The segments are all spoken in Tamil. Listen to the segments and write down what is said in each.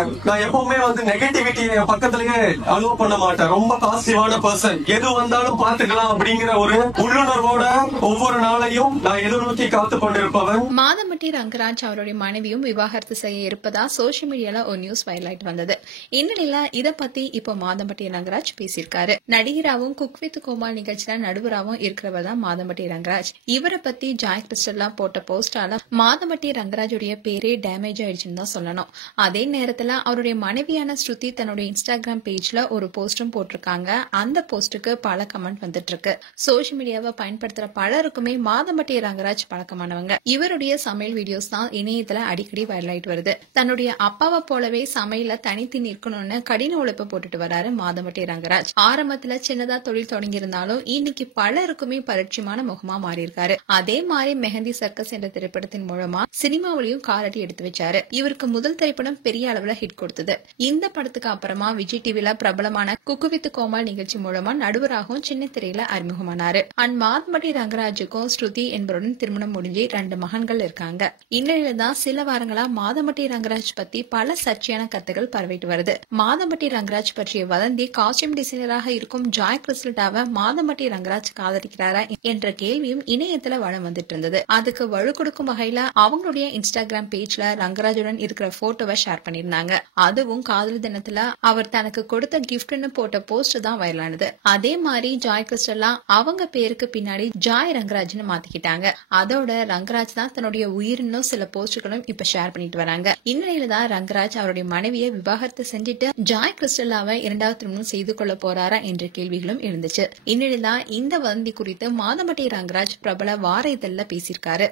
நான் எப்பவுமே நெகட்டிவிட்டியை என் பக்கத்துலயே அலோவ் பண்ண மாட்டேன். ரொம்ப பாசிட்டிவான பர்சன். எது வந்தாலும் பாத்துக்கலாம் அப்படிங்கிற ஒரு உள்ளுணர்வோட ஒவ்வொரு நாளையும் நான் எதிர்நோக்கி காத்து கொண்டிருப்பவன். மாதம்பட்டி ரங்கராஜ் அவருடைய மனைவியும் விவாகரத்து செய்ய இருப்பதா சோசியல் மீடியால ஒரு நியூஸ் வைரலாயிட்டு வந்தது. இந்நிலையில இத பத்தி இப்போ மாதம்பட்டி ரங்கராஜ் பேசியிருக்காரு. நடிகராவும் குக் வித் கோமால் நிகழ்ச்சியில நடுவராவும் இருக்கிறவர் தான் மாதம்பட்டி ரங்கராஜ். இவரை பத்தி ஜாய் கிறிஸ்டல்லாம் போட்ட போஸ்டால மாதம்பட்டி ரங்கராஜுடைய பேரே டேமேஜ் ஆயிடுச்சுன்னு தான் சொல்லணும். அதே நேரத்துல அவருடைய மனைவியான ஸ்ருதி தன்னுடைய இன்ஸ்டாகிராம் பேஜ்ல ஒரு போஸ்டும் போட்டிருக்காங்க. அந்த போஸ்டுக்கு பல கமெண்ட் வந்துட்டு இருக்கு. சோசியல் மீடியாவை பயன்படுத்துற பலருக்குமே மாதம்பட்டி ரங்கராஜ் பழக்கமானவங்க. இவருடைய சமையல் வீடியோஸ் தான் இணையத்துல அடிக்கடி வைரலாயிட்டு வருது. தன்னுடைய அப்பாவை போலவே சமையல தனித்து நிற்கணும்னு கடின உழைப்பு போட்டுட்டு வராரு மாதம்பட்டி ரங்கராஜ். ஆரம்பத்துல சின்னதா தொழில் தொடங்கியிருந்தாலும் இன்னைக்கு பலருக்குமே பரிட்சயமான முகமா மாறியிருக்காரு. அதே மாதிரி மெஹந்தி சர்க்கஸ் என்ற திரைப்படத்தின் மூலமா சினிமாவிலையும் காலடி எடுத்து வச்சாரு. இவருக்கு முதல் திரைப்படம் பெரிய அளவுல ஹிட் கொடுத்தது. இந்த படத்துக்கு அப்புறமா விஜய் டிவில பிரபலமான குக்கு வித் கோமால் நிகழ்ச்சி மூலமா நடுவராகவும் சின்ன திரையில அறிமுகமானாரு. அண்ட் மாதம்பட்டி ரங்கராஜுக்கும் ஸ்ருதி என்பவருடன் திருமணம் முடிஞ்சு 2 மகன்கள் இருக்காங்க. இந்நிலையில தான் சில வாரங்களா மாதம்பட்டி ரங்கராஜ் பத்தி பல சர்ச்சையான கருத்துகள் பரவிட்டு வருது. மாதம்பட்டி ரங்கராஜ் பற்றிய வதந்தி காஸ்டியூம் டிசைனராக இருக்கும் ஜாய் கிறிஸ்டல்டாவை மாதம்பட்டி ரங்கராஜ் காதலிக்கிறாரா என்ற கேள்வியும் இணையத்துல வளம் வந்துட்டு இருந்தது. அதுக்கு வலு கொடுக்கும் வகையில அவங்களுடைய இன்ஸ்டாகிராம் பேஜ்ல ரங்கராஜுடன் இருக்கிற போட்டோவை ஷேர் பண்ணிருந்தாங்க. அதுவும் காதல் தினத்துல அவர் தனக்கு கொடுத்த கிஃப்ட்னு போட்ட போஸ்ட் தான் வைரலானது. அதே மாதிரி ஜாய் கிறிஸ்டல்லா அவங்க பேருக்கு பின்னாடி ஜாய் ரங்கராஜ்னு மாத்திக்கிட்டாங்க. அதோட ரங்கராஜ் தான் தன்னுடைய உயிரினும் சில போஸ்டுகளும் இப்ப ஷேர் பண்ணிட்டு வராங்க. இந்நிலையில தான் ரங்கராஜ் அவருடைய மனைவியை விவாகரத்து செஞ்சுட்டு ஜாய் கிறிஸ்டல்லாவை 2வது திருமணம் செய்து கொள்ள போறாரா என்ற கேள்விகளும் எழுந்துச்சு. இந்நிலையில தான் இந்த வதந்தி குறித்து மாதம்பட்டி ரங்கராஜ் பிரபல வார இதழ்ல பேசியிருக்காரு.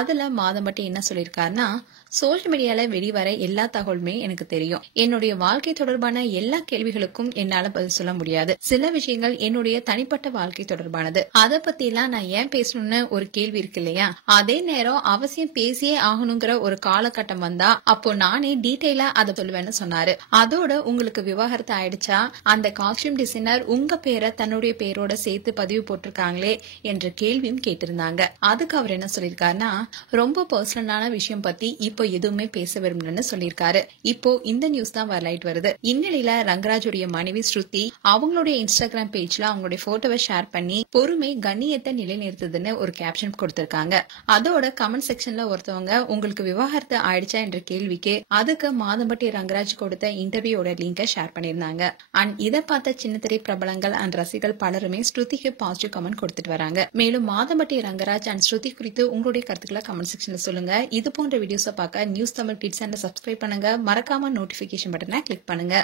அதுல மாதம்பட்டி என்ன சொல்லியிருக்காருன்னா, சோசியல் மீடியால வெளிவர எல்லா தகவலுமே எனக்கு தெரியும். என்னுடைய வாழ்க்கை தொடர்பான எல்லா கேள்விகளுக்கும் என்னால பதில் சொல்ல முடியாது. சில விஷயங்கள் என்னுடைய தனிப்பட்ட வாழ்க்கை தொடர்பானது. அதை பத்தி எல்லாம் நான் ஏன் பேசணும்னு ஒரு கேள்வி இருக்கு இல்லையா? அதே நேரம் அவசியம் பேசியே ஆகணுங்கிற ஒரு காலகட்டம் வந்தா அப்போ நானே டீட்டெயிலா அதை சொல்லுவேன்னு சொன்னாரு. அதோட உங்களுக்கு விவாகரத்து ஆயிடுச்சா? அந்த காஸ்டியூம் டிசைனர் உங்க பேரை தன்னுடைய பேரோட சேர்த்து பதிவு போட்டிருக்காங்களே என்ற கேள்வியும் கேட்டிருந்தாங்க. அதுக்கு அவர் என்ன சொல்லிருக்காருன்னா, ரொம்ப பர்சனலான விஷயம் பத்தி இப்போ எதுவுமே பேச விரும்பலன்னு சொல்லியிருக்காரு. இப்போ இந்த நியூஸ் தான் வரலாயிட்டு வருது. இந்நிலையில ரங்கராஜுடைய மனைவி ஸ்ருதி அவங்களுடைய இன்ஸ்டாகிராம் பேஜ்ல அவங்களுடைய போட்டோவை ஷேர் பண்ணி பொறுமை கண்ணியத்தை நிலைநிறுத்துதுன்னு ஒரு கேப்ஷன் கொடுத்திருக்காங்க. அதோட கமெண்ட் செக்ஷன்ல ஒருத்தவங்க உங்களுக்கு விவாகரத்து ஆயிடுச்சா என்ற கேள்விக்கு அதுக்கு மாதம்பட்டி ரங்கராஜ் கொடுத்த இன்டர்வியூட லிங்கை ஷேர் பண்ணிருந்தாங்க. அண்ட் இதை பார்த்த சின்னத்திரை பிரபலங்கள் அண்ட் ரசிகர்கள் பலருமே ஸ்ருதிக்கு பாசிட்டிவ் கமெண்ட் கொடுத்துட்டு வராங்க. மேலும் மாதம்பட்டி ரங்கராஜ் அண்ட் ஸ்ருதி குறித்து உங்களுடைய கருத்துக்களை கமெண்ட் செக்ஷன்ல சொல்லுங்க. இது போன்ற வீடியோஸை பார்க்க நியூஸ் தமிழ் கிட்ஸ் சேனலை சப்ஸ்கிரைப் பண்ணுங்க. மறக்காம நோட்டிபிகேஷன் பட்டனை கிளிக் பண்ணுங்க.